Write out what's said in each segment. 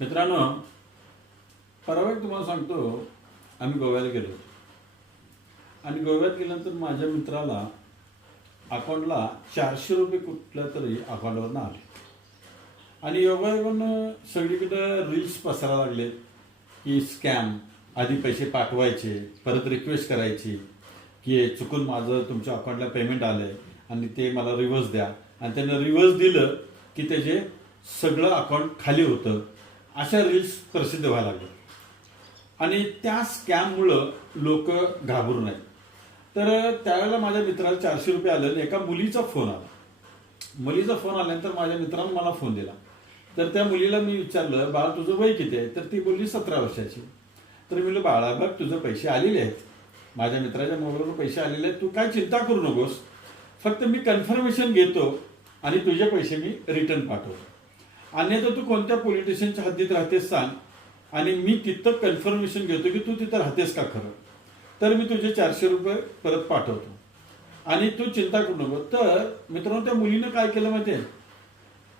मित्रांनो परवा एक तुम्हाला सांगतो आम्ही गोव्याला गेलो आणि गोव्यात गेल्यानंतर माझ्या मित्राला अकाउंटला चारशे रुपये कुठल्या तरी अकाउंटवरनं आले. आणि योगायोगानं सगळीकडं रील्स पसरायला लागले. की स्कॅम आधी पैसे पाठवायचे परत रिक्वेस्ट करायची की चुकून माझं तुमच्या अकाउंटला पेमेंट आलं आहे आणि ते मला रिव्हर्स द्या. आणि त्यांना रिव्हर्स दिलं की त्याचे सगळं अकाउंट खाली होतं. अशा रील्स प्रसिद्ध व्हायला लागल्या आणि त्या स्कॅममुळं लोक घाबरून आहेत. तर त्यावेळेला माझ्या मित्राला चारशे रुपये आले आणि एका मुलीचा फोन आला. मुलीचा फोन आल्यानंतर माझ्या मित्रानं मला फोन दिला. तर त्या मुलीला मी विचारलं बाळा तुझं वय किती आहे? तर ती बोलली सतरा वर्षाची. तर मी म्हणलं बाळा बघ तुझं पैसे आलेले आहेत. माझ्या मित्राच्या मोबाईलवर पैसे आलेले आहेत. तू काय चिंता करू नकोस. फक्त मी कन्फर्मेशन घेतो आणि तुझे पैसे मी रिटर्न पाठवतो. अन्यथा तू कोणत्या पोलीस स्टेशनच्या हद्दीत राहतेस सांग. आणि मी तिथं कन्फर्मेशन घेतो की तू तिथं राहतेस का खरं? तर मी तुझे चारशे रुपये परत पाठवतो. आणि तू चिंता करू नको. तर मित्रांनो त्या मुलीनं काय केलं माहितीये?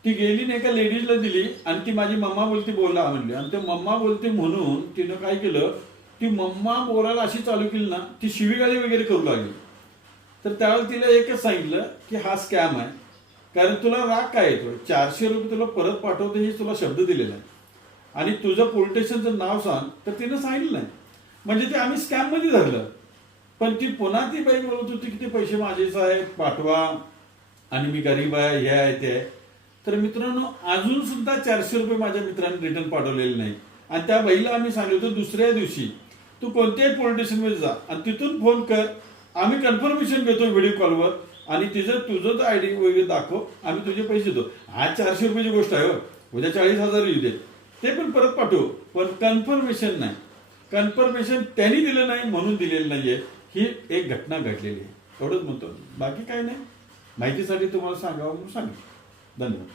ती गेली नाही एका लेडीजला दिली आणि ती माझी मम्मा बोलती बोला म्हणली. आणि ते मम्मा बोलते म्हणून तिनं काय केलं? ती मम्मा बोलायला अशी चालू केली ना ती शिवीगाळी वगैरे करू लागली. तर त्यावेळेला तिला एकच सांगितलं की हा स्कॅम आहे. कारण तुला राग काय येतो? चारशे रुपये तुला परत पाठवते हे तुला शब्द दिलेला आहे. आणि तुझं पोलिटेशनचं नाव सांग तर तिनं सांगितलं नाही. म्हणजे ते आम्ही स्कॅममध्ये धरलं. पण ती पुन्हा ती बाई बोलत होती की ते पैसे माझेच आहेत पाठवा. आणि मी गरीब आहे हे आहे ते आहे. तर मित्रांनो अजून सुद्धा चारशे रुपये माझ्या मित्रांनी रिटर्न पाठवलेले नाही आणि त्या बाईला आम्ही सांगितलं होतो दुसऱ्या दिवशी तू कोणत्याही पोलीस स्टेशनमध्ये जा आणि तिथून फोन कर आम्ही कन्फर्मेशन घेतो व्हिडिओ कॉलवर आणि तिचं तुझं तर आय डी वगैरे दाखव. आम्ही तुझे पैसे देतो. आज चारशे रुपयाची गोष्ट आहे हो. उद्या चाळीस हजार येऊ दे. ते पण परत पाठवू. पण कन्फर्मेशन नाही. कन्फर्मेशन त्यांनी दिलं नाही म्हणून दिलेलं नाहीये. ही एक घटना घडलेली आहे. एवढंच म्हणतो. बाकी काही नाही. माहितीसाठी तुम्हाला सांगावं म्हणून सांगितलं. धन्यवाद.